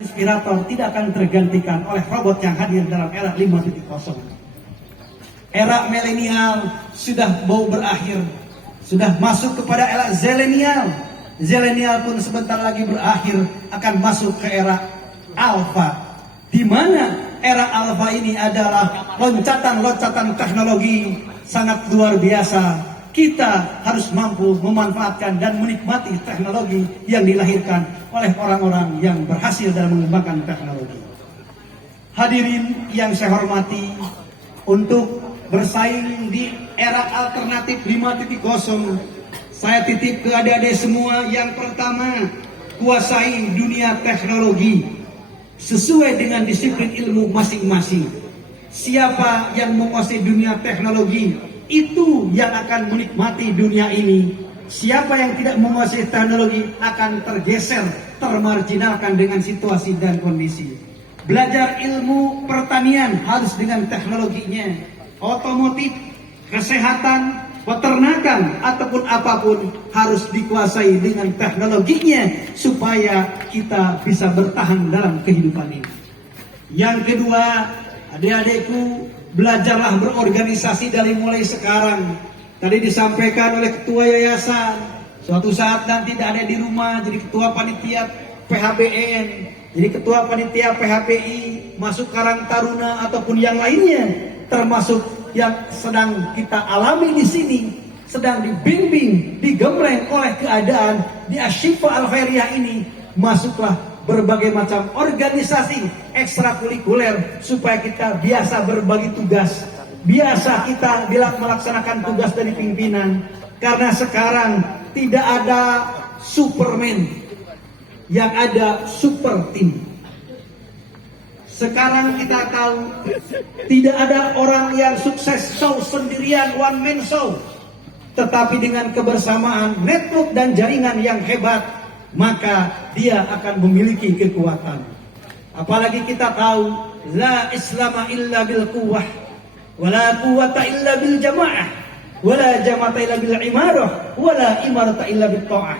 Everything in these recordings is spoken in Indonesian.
Inspirator tidak akan tergantikan oleh robot yang hadir dalam era 5.0. Era milenial sudah mau berakhir, sudah masuk kepada era zilenial. Zilenial pun sebentar lagi berakhir, akan masuk ke era alpha, di mana era alpha ini adalah loncatan-loncatan teknologi sangat luar biasa. Kita harus mampu memanfaatkan dan menikmati teknologi yang dilahirkan oleh orang-orang yang berhasil dalam mengembangkan teknologi. Hadirin yang saya hormati, untuk bersaing di era alternatif 5.0, saya titip ke adik-adik semua. Yang pertama, kuasai dunia teknologi sesuai dengan disiplin ilmu masing-masing. Siapa yang menguasai dunia teknologi, itu yang akan menikmati dunia ini. Siapa yang tidak menguasai teknologi akan tergeser, termarginalkan dengan situasi dan kondisi. Belajar ilmu pertanian harus dengan teknologinya. Otomotif, kesehatan, peternakan, ataupun apapun harus dikuasai dengan teknologinya supaya kita bisa bertahan dalam kehidupan ini. Yang kedua, adik-adikku, belajarlah berorganisasi dari mulai sekarang. Tadi disampaikan oleh ketua yayasan, suatu saat nanti tidak ada di rumah jadi ketua panitia PHBN, jadi ketua panitia PHPI, masuk Karang Taruna ataupun yang lainnya, termasuk yang sedang kita alami di sini, sedang dibimbing, digembleng oleh keadaan di Ashifa Al-Khairiyah ini. Masuklah berbagai macam organisasi ekstrakurikuler supaya kita biasa berbagi tugas, biasa kita bila melaksanakan tugas dari pimpinan. Karena sekarang tidak ada Superman, yang ada super team. Sekarang kita tahu tidak ada orang yang sukses show sendirian, one man show, tetapi dengan kebersamaan, network dan jaringan yang hebat, maka dia akan memiliki kekuatan. Apalagi kita tahu la islama illa bil quwwah, wala quwwata illa bil jamaah, wala jama'ata illa bil imarah, wala imarata illa bil ta'ah.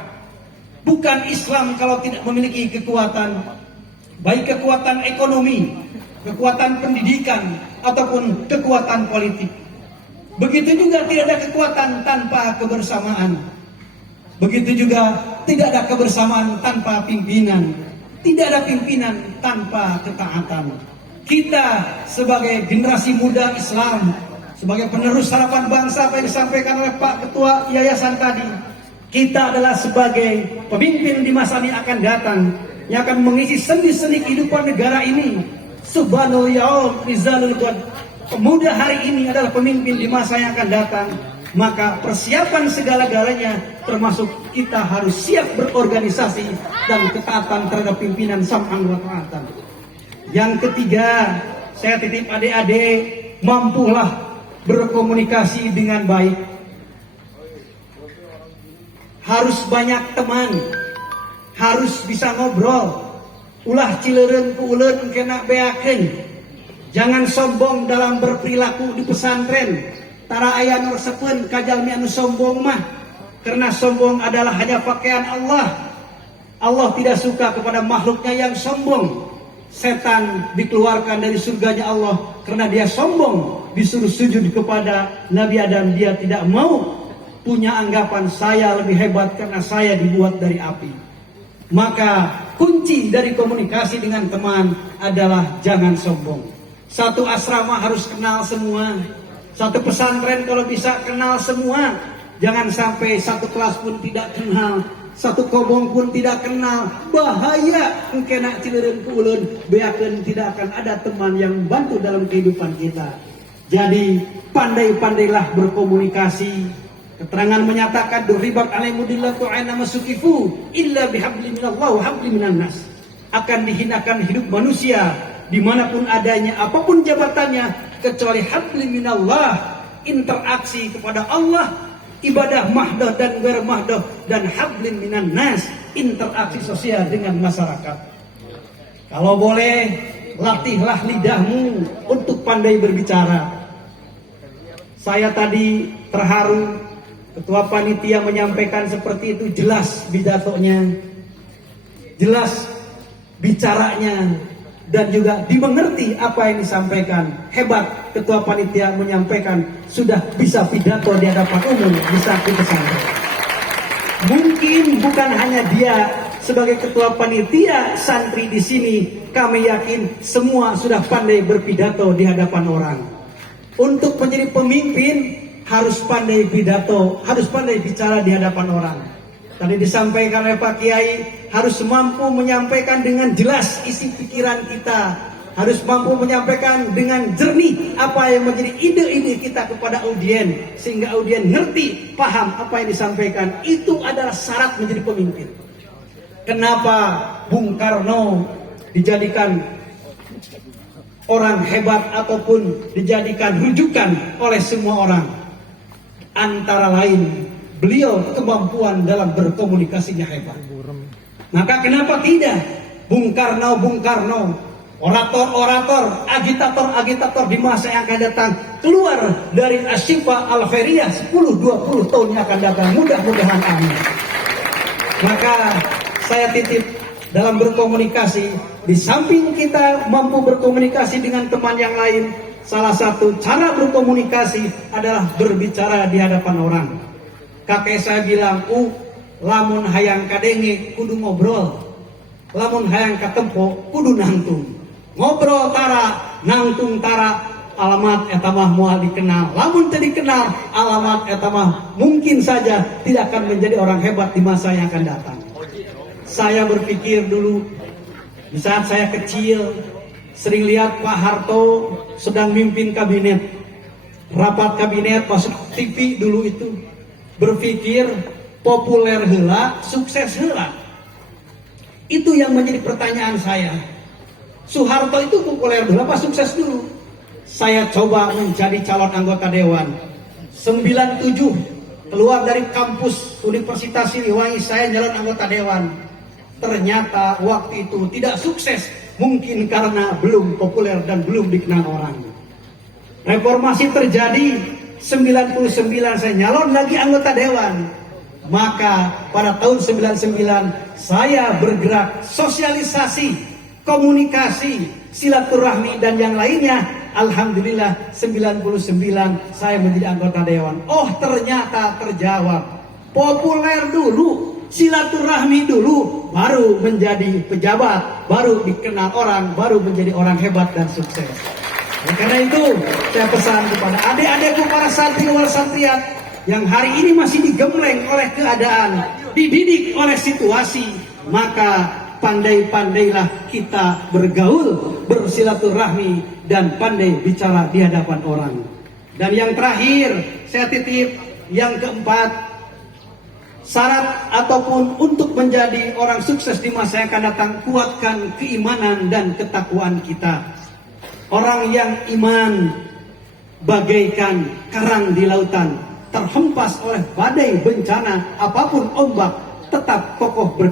Bukan Islam kalau tidak memiliki kekuatan, baik kekuatan ekonomi, kekuatan pendidikan, ataupun kekuatan politik. Begitu juga tidak ada kekuatan tanpa kebersamaan. Begitu juga tidak ada kebersamaan tanpa pimpinan. Tidak ada pimpinan tanpa ketaatan. Kita sebagai generasi muda Islam, sebagai penerus harapan bangsa apa yang disampaikan oleh Pak Ketua Yayasan tadi, kita adalah sebagai pemimpin di masa ini akan datang, yang akan mengisi sendi-sendi kehidupan negara ini. Subhanul yaum rizalul qad. Pemuda hari ini adalah pemimpin di masa yang akan datang. Maka persiapan segala-galanya, termasuk kita harus siap berorganisasi dan ketaatan terhadap pimpinan sam'an wa ta'atan. Yang ketiga, saya titip adik-adik, mampulah berkomunikasi dengan baik. Harus banyak teman, harus bisa ngobrol. Ulah cileureun ku uleun kena beakeun. Jangan sombong dalam berperilaku di pesantren. Tara aya nu resepeun ka jalmi anu sombong mah, karena sombong adalah hanya pakaian Allah. Allah tidak suka kepada makhluknya yang sombong. Setan dikeluarkan dari surganya Allah karena dia sombong, disuruh sujud kepada Nabi Adam, dia tidak mau. Punya anggapan saya lebih hebat karena saya dibuat dari api. Maka kunci dari komunikasi dengan teman adalah jangan sombong. Satu asrama harus kenal semua. Satu pesantren kalau bisa kenal semua. Jangan sampai satu kelas pun tidak kenal, satu kobong pun tidak kenal. Bahaya, engkena cileureun ku uleun beakeun, tidak akan ada teman yang membantu dalam kehidupan kita. Jadi pandai-pandailah berkomunikasi. Keterangan menyatakan duribat alaimudillatu aina masukifu illa bihabli minallah wa habli minan nas. Akan dihinakan hidup manusia dimanapun adanya, apapun jabatannya, kecuali habli minallah, interaksi kepada Allah, ibadah mahdoh dan ghair mahdoh, dan hablin minan nas, interaksi sosial dengan masyarakat. Kalau boleh, latihlah lidahmu untuk pandai berbicara. Saya tadi terharu, ketua panitia menyampaikan seperti itu, jelas pidatonya, jelas bicaranya, dan juga dimengerti apa yang disampaikan. Hebat ketua panitia menyampaikan, sudah bisa pidato di hadapan umum di satu pesantren. Mungkin bukan hanya dia sebagai ketua panitia santri di sini, kami yakin semua sudah pandai berpidato di hadapan orang. Untuk menjadi pemimpin harus pandai pidato, harus pandai bicara di hadapan orang. Tadi disampaikan oleh Pak Kiai, harus mampu menyampaikan dengan jelas isi pikiran kita, harus mampu menyampaikan dengan jernih apa yang menjadi ide-ide kita kepada audien, sehingga audien ngerti, paham apa yang disampaikan. Itu adalah syarat menjadi pemimpin. Kenapa Bung Karno dijadikan orang hebat ataupun dijadikan rujukan oleh semua orang? Antara lain, beliau kemampuan dalam berkomunikasinya hebat. Maka kenapa tidak Bung Karno, orator-orator, agitator-agitator di masa yang akan datang keluar dari Asyifa Al-Khairiyah 10-20 tahun yang akan datang. Mudah-mudahan amin. Maka saya titip dalam berkomunikasi, di samping kita mampu berkomunikasi dengan teman yang lain, salah satu cara berkomunikasi adalah berbicara di hadapan orang. Kakek saya bilang, lamun hayang kadenge kudu ngobrol, lamun hayang katempo kudu nangtung. Ngobrol tara, nangtung tara, alamat etamah mual dikenal. Lamun teu dikenal, alamat etamah mungkin saja tidak akan menjadi orang hebat di masa yang akan datang. Saya berpikir dulu, di saat saya kecil, sering lihat Pak Harto sedang mimpin kabinet, rapat kabinet masuk TV dulu itu. Berpikir populer heula, sukses heula. Itu yang menjadi pertanyaan saya. Soeharto itu populer dulu apa sukses dulu? Saya coba menjadi calon anggota dewan. 97 keluar dari kampus Universitas Siliwangi, saya calon anggota dewan. Ternyata waktu itu tidak sukses, mungkin karena belum populer dan belum dikenal orang. Reformasi terjadi 99, saya nyalon lagi anggota dewan. Maka pada tahun 99 saya bergerak sosialisasi, komunikasi, silaturahmi dan yang lainnya. Alhamdulillah 99 saya menjadi anggota dewan. Oh, ternyata terjawab. Populer dulu, silaturahmi dulu, baru menjadi pejabat, baru dikenal orang, baru menjadi orang hebat dan sukses. Karena itu saya pesan kepada adik-adikku para santriwal santriat yang hari ini masih digembleng oleh keadaan, dididik oleh situasi, maka pandai-pandailah kita bergaul, bersilaturahmi, dan pandai bicara di hadapan orang. Dan yang terakhir, saya titip yang keempat, syarat ataupun untuk menjadi orang sukses di masa yang akan datang, kuatkan keimanan dan ketakwaan kita. Orang yang iman bagaikan karang di lautan, terhempas oleh badai bencana apapun ombak, tetap kokoh berdiri.